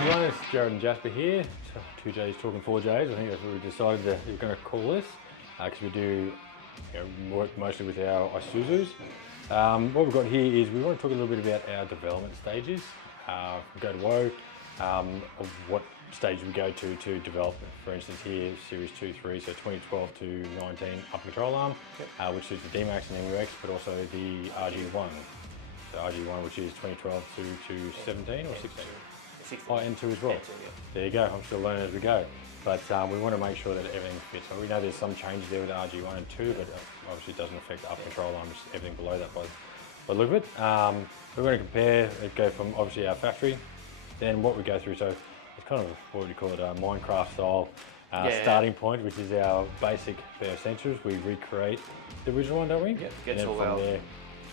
everyone, it's Jared and Jasper here. Two J's talking 4 J's. I think that's what we decided that we're going to call this because we do work mostly with our Isuzus. What we've got here is we want to talk a little bit about our development stages. We go to woe, of what stage we go to develop. For instance here, Series 2, 3, so 2012 to 19 upper control arm, which is the D-Max and MUX, but also the RG1. So RG1, which is 2012 to 17 or 16? 16. Oh, and 2 as well. And 2, yeah. There you go, I'm still learning as we go. But we want to make sure that everything fits. So we know there's some changes there with RG1 and 2, but obviously it doesn't affect the upper control arm, just everything below that by the look of it. We're going to compare, go from obviously our factory, then what we go through. So it's kind of, what would you call it, a Minecraft style starting point, which is our basic pair of sensors. We recreate the original one, don't we? Yeah,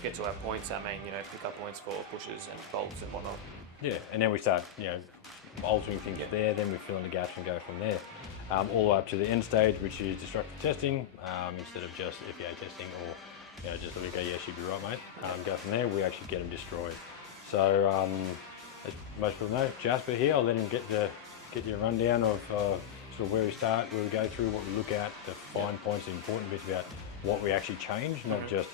get to our points, our main, pick-up points for pushes and bolts and whatnot. Yeah, and then we start, altering things there, then we fill in the gaps and go from there. All the way up to the end stage, which is destructive testing, instead of just FEA testing or, just let me go, yes, you'd be right, mate. Go from there, we actually get them destroyed. So, as most people know, Jasper here, I'll let him get you a rundown of sort of where we start, where we go through, what we look at, the fine points, the important bits about what we actually change, not just,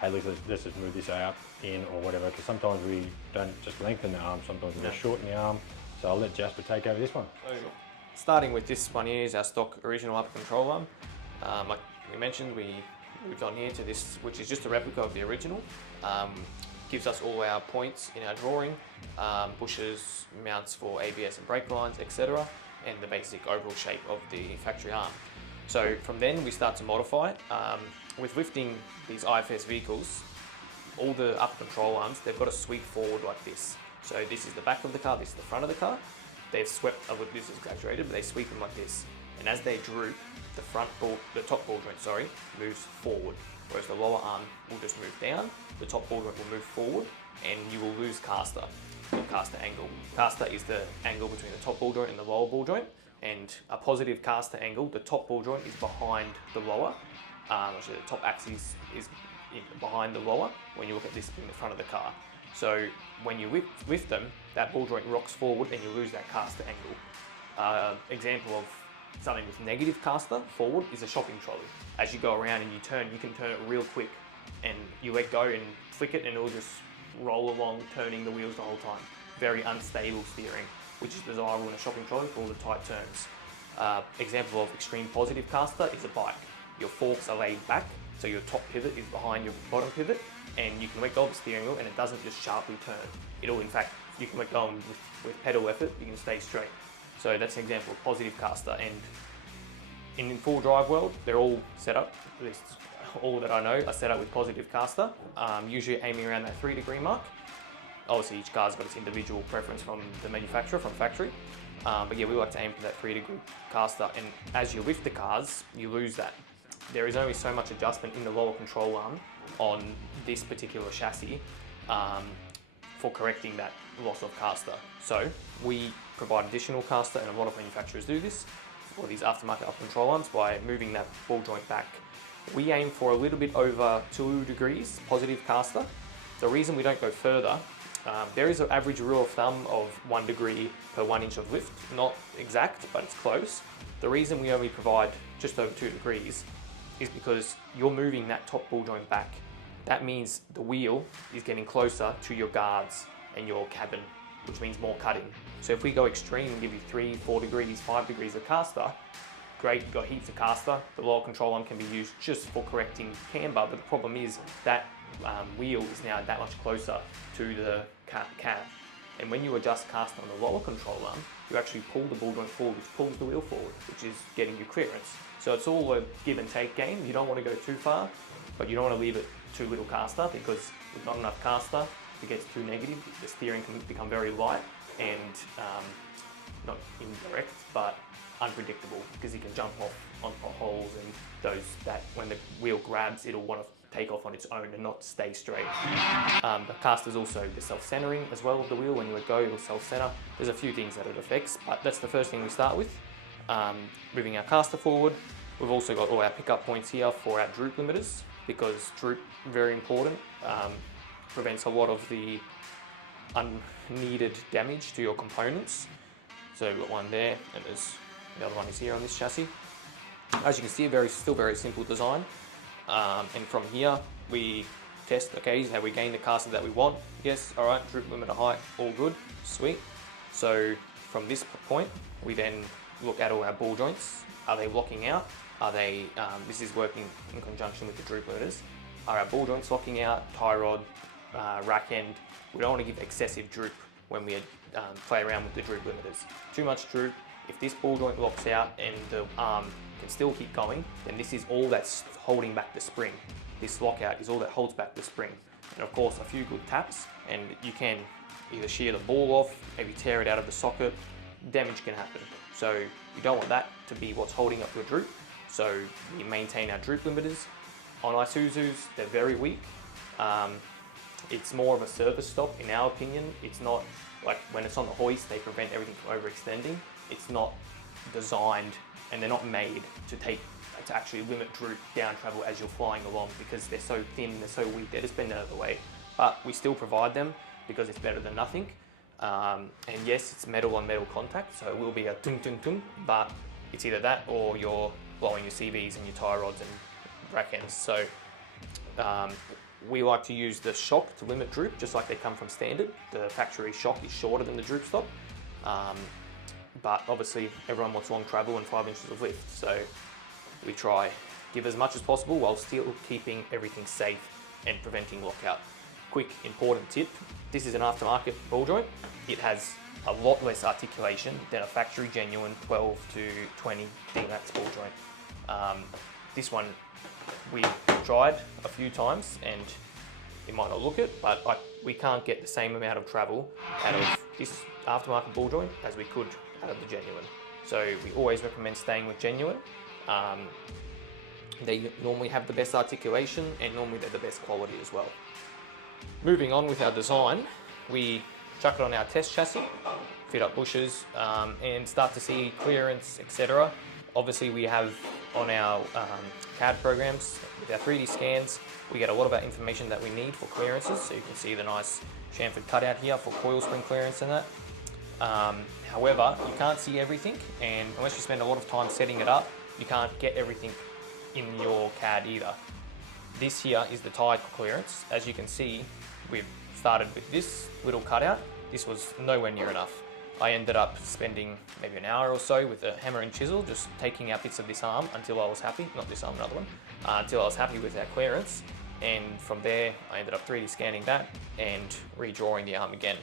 hey, let's just move this out in or whatever, because sometimes we don't just lengthen the arm, sometimes we just shorten the arm. So I'll let Jasper take over this one. So, starting with this one here is our stock original upper control arm. Like we mentioned, we moved on here to this, which is just a replica of the original. Gives us all our points in our drawing, bushes, mounts for ABS and brake lines, etc., and the basic overall shape of the factory arm. So from then we start to modify it. With lifting these IFS vehicles, all the upper control arms, they've got to sweep forward like this. So this is the back of the car, this is the front of the car. They've swept, this is exaggerated, but they sweep them like this. And as they droop, the top ball joint, moves forward. Whereas the lower arm will just move down, the top ball joint will move forward, and you will lose caster, or caster angle. Caster is the angle between the top ball joint and the lower ball joint. And a positive caster angle, the top ball joint is behind the lower. Actually the top axis is behind the lower when you look at this in the front of the car. So when you lift them, that ball joint rocks forward and you lose that caster angle. Example of something with negative caster forward is a shopping trolley. As you go around and you can turn it real quick, and you let go and flick it and it'll just roll along, turning the wheels the whole time. Very unstable steering, which is desirable in a shopping trolley for all the tight turns. Example of extreme positive caster is a bike. Your forks are laid back, so your top pivot is behind your bottom pivot, and you can let go of the steering wheel and it doesn't just sharply turn. It'll, in fact, you can let go with pedal effort, you can stay straight. So that's an example of positive caster. And in full drive world, they're all set up, at least all that I know are set up with positive caster, usually aiming around that 3-degree mark. Obviously each car's got its individual preference from the manufacturer, from factory. But yeah, we like to aim for that 3-degree caster, and as you lift the cars, you lose that. There is only so much adjustment in the lower control arm on this particular chassis for correcting that loss of caster. So we provide additional caster, and a lot of manufacturers do this for these aftermarket upper control arms by moving that ball joint back. We aim for a little bit over 2 degrees positive caster. The reason we don't go further, there is an average rule of thumb of 1 degree per 1 inch of lift. Not exact, but it's close. The reason we only provide just over 2 degrees is because you're moving that top ball joint back. That means the wheel is getting closer to your guards and your cabin, which means more cutting. So if we go extreme and give you 3, 4 degrees, 5 degrees of caster, great, you've got heaps of caster. The lower control arm can be used just for correcting camber, but the problem is that wheel is now that much closer to the cab. And when you adjust caster on the lower control arm, you actually pull the ball joint forward, which pulls the wheel forward, which is getting you clearance. So it's all a give and take game. You don't want to go too far, but you don't want to leave it too little caster, because with not enough caster, if it gets too negative, the steering can become very light and not indirect, but unpredictable, because you can jump off on potholes and that when the wheel grabs, it'll want to take off on its own and not stay straight. The caster's also the self-centering as well of the wheel. When you let go, it'll self-center. There's a few things that it affects, but that's the first thing we start with. Moving our caster forward. We've also got all our pickup points here for our droop limiters, because droop, very important, prevents a lot of the unneeded damage to your components. So we've got one there, and there's the other one is here on this chassis. As you can see, still very simple design. And from here, we test, okay, have we gained the caster that we want? Yes, all right, droop limiter height, all good, sweet. So from this point, we then look at all our ball joints. Are they locking out? Are they, this is working in conjunction with the droop limiters. Are our ball joints locking out? Tie rod, rack end. We don't want to give excessive droop when we play around with the droop limiters. Too much droop, if this ball joint locks out and the arm can still keep going, then this is all that's holding back the spring. This lockout is all that holds back the spring. And of course, a few good taps, and you can either shear the ball off, maybe tear it out of the socket, damage can happen. So you don't want that to be what's holding up your droop. So we maintain our droop limiters. On Isuzus, they're very weak. It's more of a service stop, in our opinion. It's not like when it's on the hoist, they prevent everything from overextending. It's not designed, and they're not made to actually limit droop down travel as you're flying along, because they're so thin, they're so weak, they're just bent out of the way. But we still provide them because it's better than nothing. And yes, it's metal on metal contact, so it will be a tung tung tung, but it's either that or you're blowing your CVs and your tie rods and rack ends. So we like to use the shock to limit droop, just like they come from standard. The factory shock is shorter than the droop stop. But obviously everyone wants long travel and 5 inches of lift. So we try give as much as possible while still keeping everything safe and preventing lockout. Quick important tip, this is an aftermarket ball joint. It has a lot less articulation than a factory genuine 12 to 20 D-Max ball joint. This one we tried a few times and it might not look it, but we can't get the same amount of travel out of this aftermarket ball joint as we could out of the genuine. So we always recommend staying with genuine. They normally have the best articulation and normally they're the best quality as well. Moving on with our design, we chuck it on our test chassis, fit up bushes, and start to see clearance, etc. Obviously we have on our CAD programs, with our 3D scans, we get a lot of our information that we need for clearances. So you can see the nice chamfered cutout here for coil spring clearance and that. However, you can't see everything, and unless you spend a lot of time setting it up, you can't get everything in your CAD either. This here is the tie clearance. As you can see, we've started with this little cutout. This was nowhere near enough. I ended up spending maybe an hour or so with a hammer and chisel, just taking out bits of this arm until I was happy, not this arm, another one, until I was happy with our clearance. And from there, I ended up 3D scanning that and redrawing the arm again.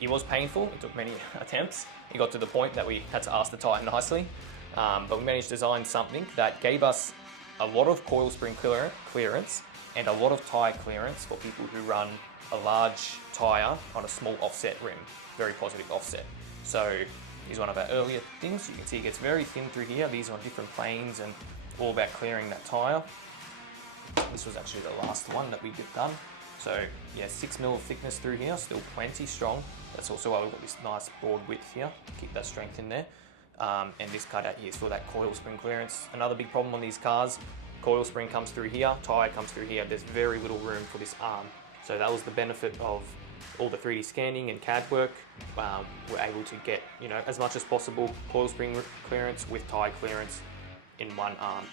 It was painful, it took many attempts. It got to the point that we had to ask the tie nicely, but we managed to design something that gave us a lot of coil spring clearance and a lot of tie clearance for people who run a large tyre on a small offset rim, very positive offset. So here's one of our earlier things. You can see it gets very thin through here. These are on different planes and all about clearing that tyre. This was actually the last one that we did done. So yeah, 6mm of thickness through here, still plenty strong. That's also why we've got this nice broad width here, keep that strength in there. And this cutout here is for that coil spring clearance. Another big problem on these cars, coil spring comes through here, tyre comes through here. There's very little room for this arm. So that was the benefit of all the 3D scanning and CAD work. We're able to get, you know, as much as possible coil spring clearance with tie clearance in one arm.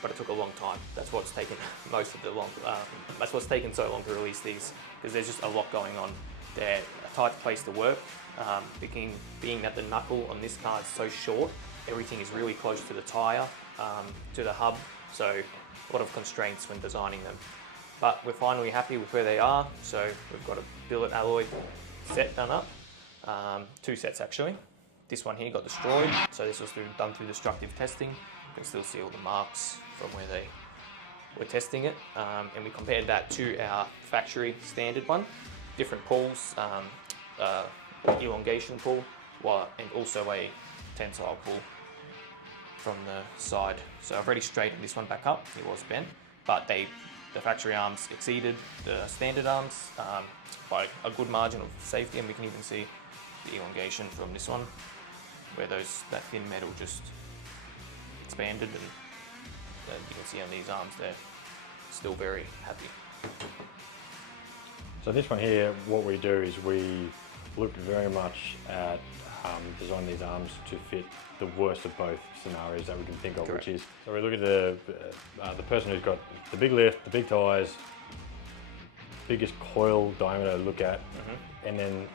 But it took a long time. That's what's taken that's what's taken so long to release these, because there's just a lot going on. They're a tight place to work. Being that the knuckle on this car is so short, everything is really close to the tyre, to the hub. So a lot of constraints when designing them. But we're finally happy with where they are. So we've got a billet alloy set done up, 2 sets actually. This one here got destroyed, so this was done through destructive testing. You can still see all the marks from where they were testing it. And we compared that to our factory standard one. Different pulls, elongation pull, and also a tensile pull from the side. So I've already straightened this one back up. It was bent, but the factory arms exceeded the standard arms by a good margin of safety, and we can even see the elongation from this one, where that thin metal just expanded, and you can see on these arms they're still very happy. So this one here, what we do is we looked very much at designing these arms to fit the worst of both scenarios that we can think of, Correct. which is, so we look at the person who's got the big lift, the big tyres, biggest coil diameter to look at, and then,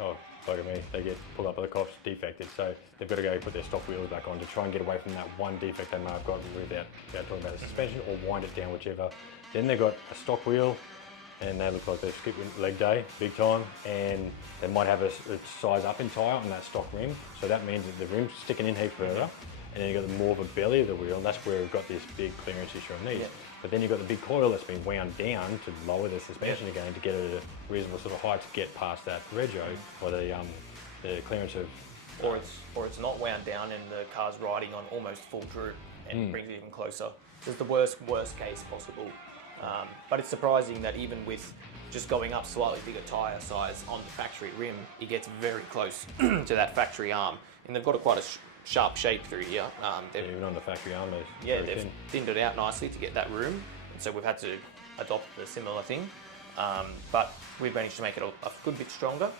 oh, look at me, they get pulled up by the cops, defected. So they've got to go put their stock wheels back on to try and get away from that one defect they may have got without talking about the suspension, or wind it down, whichever. Then they've got a stock wheel, and they look like they've skipped leg day, big time, and they might have a size up in tyre on that stock rim. So that means that the rim's sticking in heap further, and then you've got the more of a belly of the wheel, and that's where we've got this big clearance issue on these. But then you've got the big coil that's been wound down to lower the suspension again to get it at a reasonable sort of height to get past that rego, or the clearance of... Or it's not wound down and the car's riding on almost full droop and brings it even closer. So it's the worst case possible. But it's surprising that even with just going up slightly bigger tyre size on the factory rim, it gets very close to that factory arm. And they've got quite a sharp shape through here. even on the factory arm, they've thinned it out nicely to get that room. And so we've had to adopt a similar thing. But we've managed to make it a good bit stronger,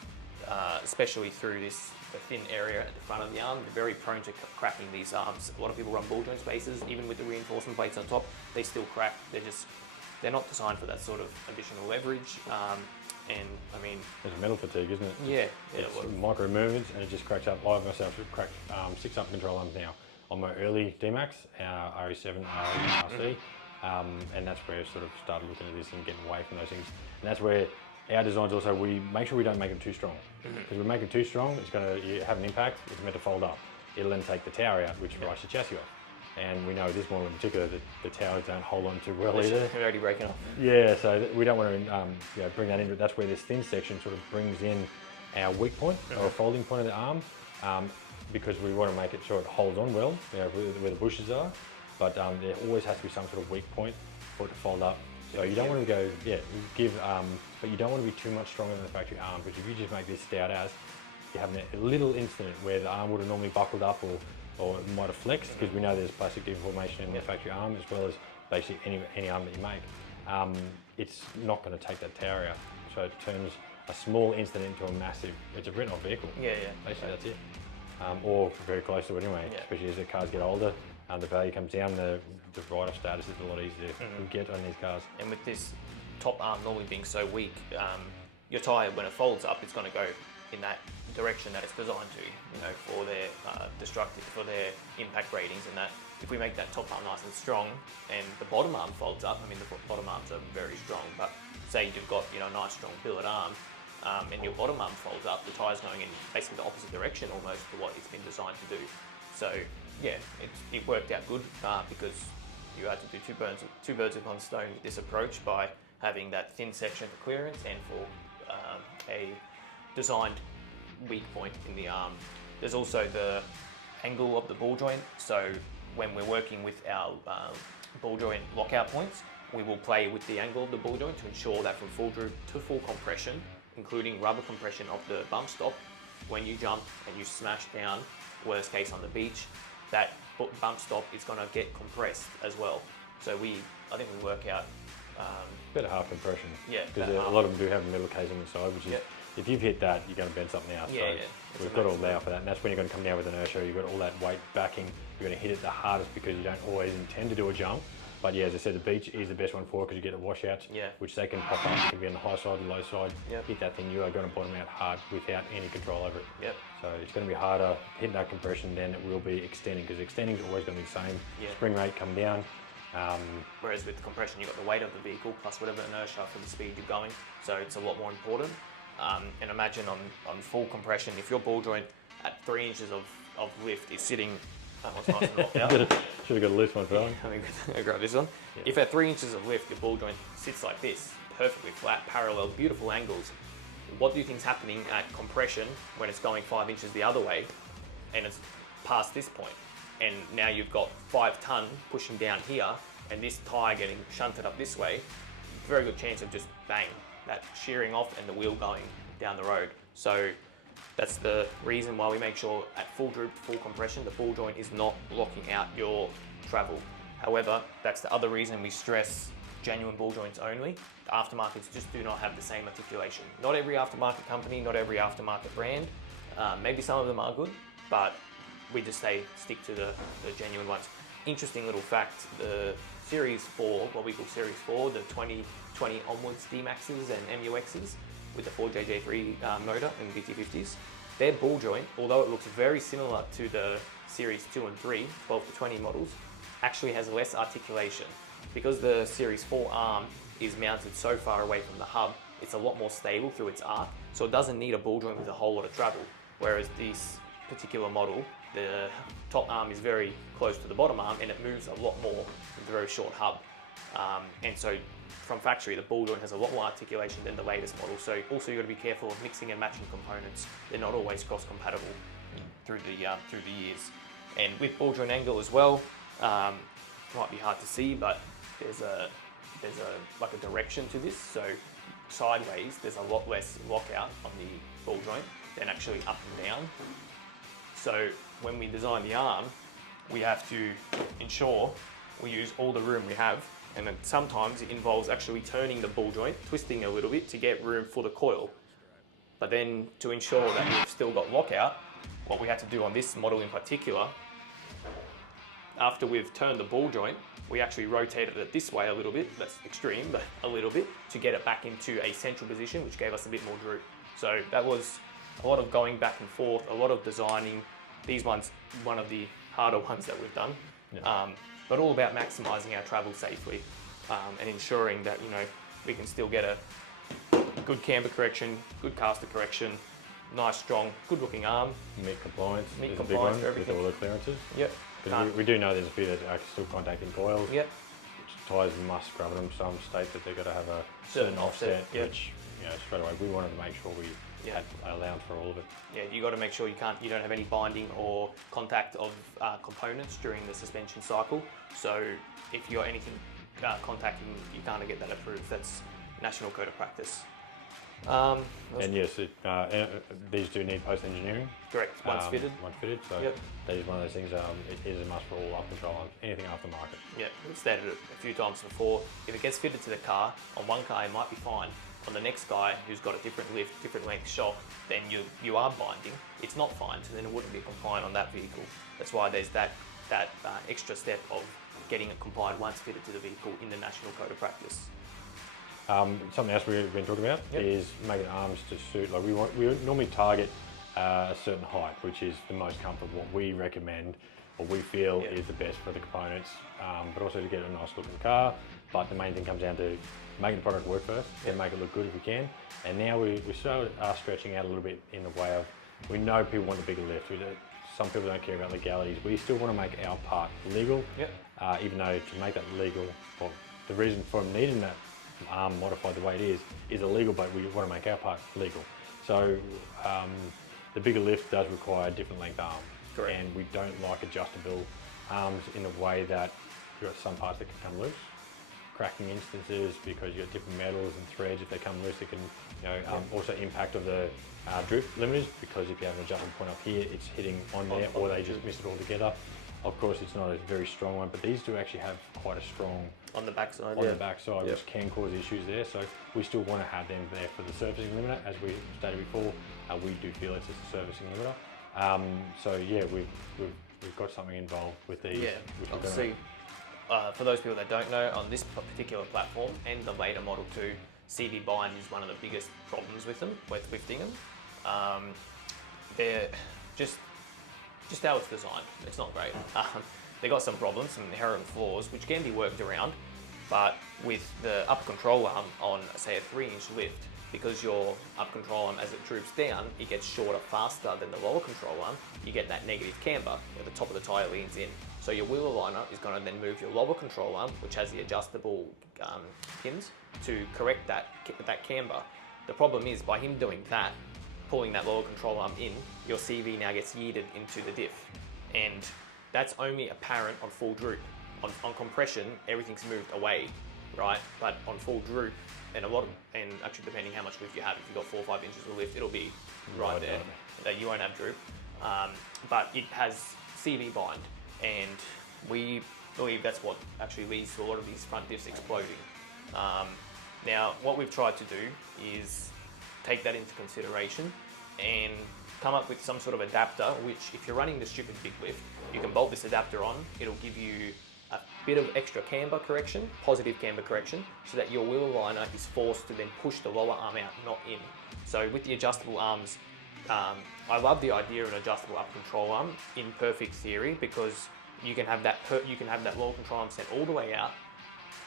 especially through the thin area at the front of the arm. They're very prone to cracking these arms. A lot of people run ball joint spaces, even with the reinforcement plates on top, they still crack. They're not designed for that sort of additional leverage. And I mean, it's metal fatigue, isn't it? Yeah. It's micro movements, and it just cracks up. I myself have cracked 6 up control arms now on my early D-Max, RE7, RE, RC, and that's where I sort of started looking at this and getting away from those things. And that's where our designs also, we make sure we don't make them too strong. Because we make them too strong, it's going to have an impact, it's meant to fold up. It'll then take the tower out, which rights the chassis off. And we know this model in particular, that the towers don't hold on too well either. They're already breaking off. Yeah, so we don't want to bring that in, but that's where this thin section sort of brings in our weak point, or a folding point of the arm, because we want to make it sure it holds on well, where the bushes are, but there always has to be some sort of weak point for it to fold up. So you don't want to go, but you don't want to be too much stronger than the factory arm, because if you just make this stout as, you have a little incident where the arm would have normally buckled up or it might have flexed, because we know there's plastic deformation in the factory arm, as well as basically any arm that you make. It's not going to take that tower out, so it turns a small incident into a massive, it's a written off vehicle. Basically that's it. Or very close to it anyway, especially as the cars get older, the value comes down, the write-off status is a lot easier to get on these cars. And with this top arm normally being so weak, your tyre, when it folds up, it's going to go in that direction that it's designed to, for their for their impact ratings, and that if we make that top arm nice and strong and the bottom arm folds up, I mean the bottom arms are very strong, but say you've got a nice strong billet arm, and your bottom arm folds up, the tyre's going in basically the opposite direction almost to what it's been designed to do. So yeah, it worked out good because you had to do two birds with one stone with this approach by having that thin section for clearance and for a designed weak point in the arm. There's also the angle of the ball joint, so when we're working with our ball joint lockout points, we will play with the angle of the ball joint to ensure that from full droop to full compression, including rubber compression of the bump stop, when you jump and you smash down, worst case on the beach, that bump stop is going to get compressed as well. So I think we work out Better half compression. Yeah, because a lot of them do have a metal case on the side, which is, if you've hit that, you're going to bend something out. So we've got to allow for that, and that's when you're going to come down with inertia. You've got all that weight backing. You're going to hit it the hardest because you don't always intend to do a jump. But yeah, as I said, the beach is the best one for it because you get the washouts, which they can pop up. It can be on the high side, the low side. Hit that thing, you are going to bottom out hard without any control over it. So it's going to be harder hitting that compression than it will be extending, because extending is always going to be the same. Spring rate come down. Whereas with compression, you've got the weight of the vehicle plus whatever inertia for the speed you're going. So it's a lot more important. And imagine on full compression, if your ball joint at 3 inches of lift is sitting, nice and locked out. Should have got a loose one for that one. Let me grab this one. If at 3 inches of lift, your ball joint sits like this, perfectly flat, parallel, beautiful angles, what do you think's happening at compression when it's going 5 inches the other way and it's past this point? And now you've got 5 ton pushing down here and this tyre getting shunted up this way, very good chance of just bang, that shearing off and the wheel going down the road. So that's the reason why we make sure at full droop, full compression, the ball joint is not blocking out your travel. However, that's the other reason we stress genuine ball joints only. The aftermarkets just do not have the same articulation. Not every aftermarket company, not every aftermarket brand. Maybe some of them are good, but we just stick to the genuine ones. Interesting little fact, the Series 4, what we call Series 4, the 2020 onwards D-Maxes and MUXs with the 4JJ3 motor and BT50s, their ball joint, although it looks very similar to the Series 2 and 3, 12 to 20 models, actually has less articulation. Because the Series 4 arm is mounted so far away from the hub, it's a lot more stable through its arc, so it doesn't need a ball joint with a whole lot of travel. Whereas this particular model, the top arm is very close to the bottom arm and it moves a lot more with a very short hub. And so from factory, the ball joint has a lot more articulation than the latest model. So also you've got to be careful of mixing and matching components. They're not always cross-compatible through the years. And with ball joint angle as well, might be hard to see, but there's like a direction to this. So sideways, there's a lot less lockout on the ball joint than actually up and down. So when we design the arm, we have to ensure we use all the room we have, and then sometimes it involves actually turning the ball joint, twisting a little bit to get room for the coil. But then to ensure that we've still got lockout, what we had to do on this model in particular, after we've turned the ball joint, we actually rotated it this way a little bit, that's extreme, but a little bit, to get it back into a central position, which gave us a bit more droop. So that was a lot of going back and forth, a lot of designing. These ones, one of the harder ones that we've done, but all about maximising our travel safely and ensuring that, you know, we can still get a good camber correction, good caster correction, nice, strong, good looking arm. Meet compliance Meet is compliance a for big one with everything. all the clearances. Yep. Because we do know there's a few that are still contacting coils. Yep. Which tyres must scrub them. Some state that they've got to have a Certain offset, yep. which, you know, straight away we wanted to make sure we had allowed for all of it. Yeah, you got to make sure you don't have any binding or contact of components during the suspension cycle. So if you got anything contacting, you can't get that approved. That's National Code of Practice. And yes, these do need post-engineering. Correct, once fitted. Once fitted, so Yep. that is one of those things, it is a must for all up control arms, anything aftermarket. Yeah, we've stated it a few times before. If it gets fitted to the car, on one car it might be fine. On the next guy who's got a different lift, different length shock, then you are binding. It's not fine, so then it wouldn't be compliant on that vehicle. That's why there's that extra step of getting it compliant once fitted to the vehicle in the National Code of Practice. Something else we've been talking about Yep. is making arms to suit. Like we normally target a certain height, which is the most comfortable. What we recommend, what we feel Yep. is the best for the components, but also to get a nice looking car. But the main thing comes down to making the product work first, and make it look good if we can. And now we sort of are stretching out a little bit in the way of, we know people want the bigger lift. Some people don't care about legalities. We still want to make our part legal, Yep. even though to make that legal, well, the reason for needing that arm modified the way it is illegal, but we want to make our part legal. So the bigger lift does require different length arms. Correct. And we don't like adjustable arms in a way that you've got some parts that can come loose. Cracking instances because you've got different metals and threads. If they come loose, it can, you know, also impact of the droop limiters, because if you have an adjustable point up here, it's hitting on there, or they just miss it altogether. Of course, it's not a very strong one, but these do actually have quite a strong On the backside, the backside, Yep. which can cause issues there. So we still want to have them there for the surfacing limiter, as we stated before. We do feel it's just a surfacing limiter. So yeah, we've got something involved with these. Yeah, which we're obviously, for those people that don't know, on this particular platform and the later Model 2, CV bind is one of the biggest problems with them, with lifting them. They're just how it's designed, it's not great. They got some problems, some inherent flaws, which can be worked around, but with the upper control arm on, say, a 3-inch lift, because your up control arm, as it droops down, it gets shorter faster than the lower control arm, you get that negative camber, where the top of the tyre leans in. So your wheel aligner is going to then move your lower control arm, which has the adjustable pins, to correct that camber. The problem is, by him doing that, pulling that lower control arm in, your CV now gets yeeted into the diff. And that's only apparent on full droop. On compression, everything's moved away, right? But on full droop, and actually depending how much lift you have, if you've got 4 or 5 inches of lift, it'll be right there. That you won't have droop. But it has CV bind, and we believe that's what actually leads to a lot of these front diffs exploding. Now, what we've tried to do is take that into consideration and come up with some sort of adapter, which if you're running the stupid big lift, you can bolt this adapter on. It'll give you a bit of extra camber correction, positive camber correction, so that your wheel aligner is forced to then push the lower arm out, not in. So with the adjustable arms, I love the idea of an adjustable up control arm in perfect theory, because you can have that lower control arm sent all the way out,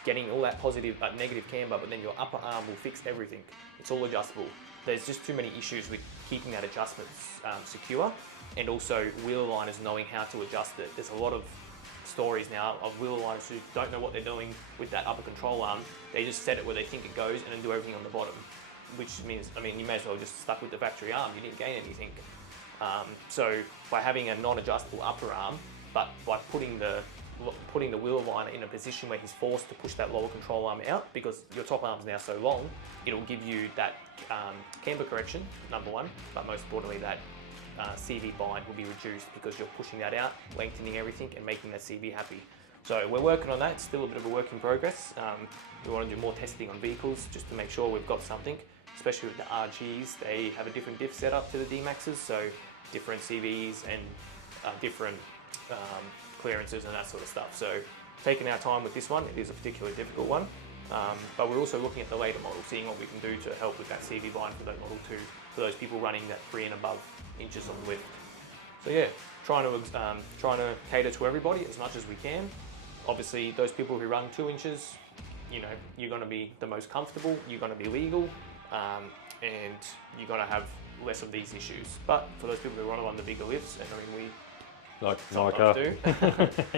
getting all that positive negative camber, but then your upper arm will fix everything. It's all adjustable. There's just too many issues with keeping that adjustment secure, and also wheel aligners knowing how to adjust it. There's a lot of stories now of wheel aligners who don't know what they're doing with that upper control arm. They just set it where they think it goes and then do everything on the bottom, which means, I mean, you may as well just stuck with the factory arm. You didn't gain anything. So by having a non-adjustable upper arm, but by putting the wheel aligner in a position where he's forced to push that lower control arm out, because your top arm's now so long, it'll give you that camber correction, number one, but most importantly that CV bind will be reduced because you're pushing that out, lengthening everything and making that CV happy. So we're working on that. It's still a bit of a work in progress. We want to do more testing on vehicles just to make sure we've got something, especially with the RGs. They have a different diff setup to the D-Maxes, so different CVs and different clearances and that sort of stuff. So taking our time with this one, it is a particularly difficult one, but we're also looking at the later model, seeing what we can do to help with that CV bind for that model 2, for those people running that 3 and above inches on the lift. So yeah, trying to cater to everybody as much as we can. Obviously, those people who run 2 inches, you know, you're going to be the most comfortable, you're going to be legal, and you're going to have less of these issues. But for those people who run on the bigger lifts, and I mean, we like my car, do.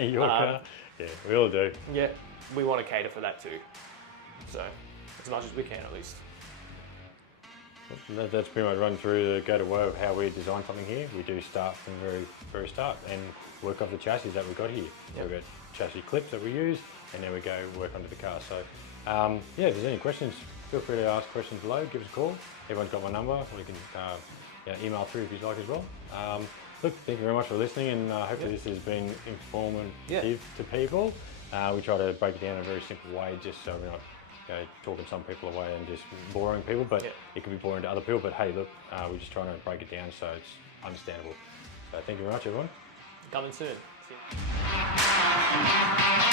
your car, yeah, we all do. Yeah, we want to cater for that too. So as much as we can, at least. That's pretty much run through the go-to-way of how we design something here. We do start from the very start and work off the chassis that we've got here. Yep. We've got chassis clips that we use, and then we go work onto the car. So yeah, if there's any questions, feel free to ask questions below, give us a call. Everyone's got my number, or you can email through if you'd like as well. Look, thank you very much for listening, and hopefully this has been informative to people. We try to break it down in a very simple way, just so we're not talking some people away and just boring people, but it can be boring to other people. But hey, look, we're just trying to break it down so it's understandable. So thank you very much, everyone. Coming soon. See you.